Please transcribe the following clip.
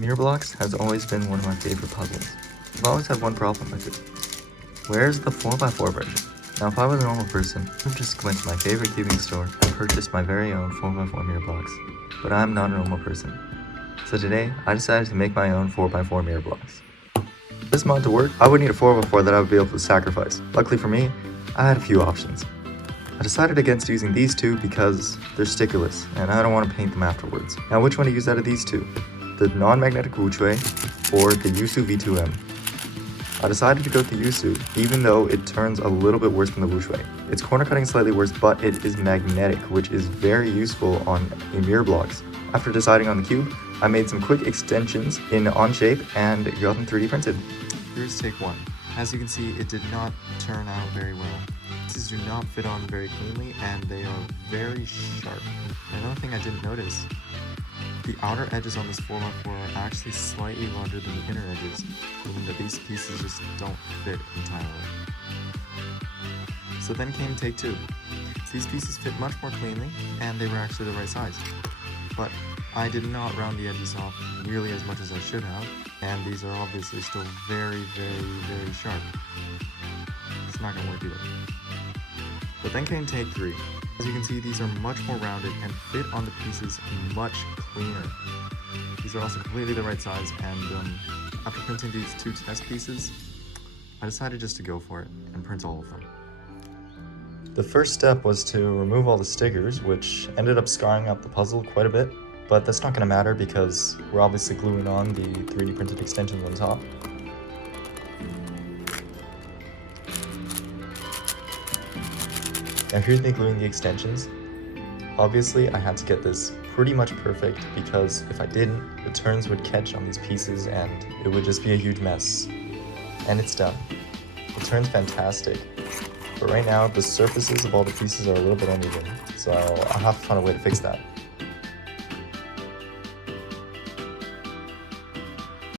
Mirror blocks has always been one of my favorite puzzles. I've always had one problem with it. Where's the 4x4 version? Now if I was a normal person, I would just went to my favorite cubing store and purchased my very own 4x4 mirror blocks. But I'm not a normal person. So today, I decided to make my own 4x4 mirror blocks. For this mod to work, I would need a 4x4 that I would be able to sacrifice. Luckily for me, I had a few options. I decided against using these two because they're stickerless and I don't want to paint them afterwards. Now which one to use out of these two? The non-magnetic YJ or the Yusu V2 M? I decided to go with the Yusu, even though it turns a little bit worse than the YJ. Its corner cutting is slightly worse, but it is magnetic, which is very useful on mirror blocks. After deciding on the cube, I made some quick extensions in Onshape and got them 3D printed. Here's take one. As you can see, it did not turn out very well. Pieces do not fit on very cleanly and they are very sharp. Another thing I didn't notice, the outer edges on this 4x4 are actually slightly larger than the inner edges, meaning that these pieces just don't fit entirely. So then came take two. These pieces fit much more cleanly and they were actually the right size. But I did not round the edges off nearly as much as I should have, and these are obviously still very sharp. It's not gonna work either. But then came take three. As you can see, these are much more rounded and fit on the pieces much cleaner. These are also completely the right size, and after printing these two test pieces, I decided just to go for it and print all of them. The first step was to remove all the stickers, which ended up scarring up the puzzle quite a bit, but that's not going to matter because we're obviously gluing on the 3D printed extensions on top. Now here's me gluing the extensions. Obviously I had to get this pretty much perfect because if I didn't, the turns would catch on these pieces and it would just be a huge mess. And it's done. The turn's fantastic. But right now, the surfaces of all the pieces are a little bit uneven, so I'll have to find a way to fix that.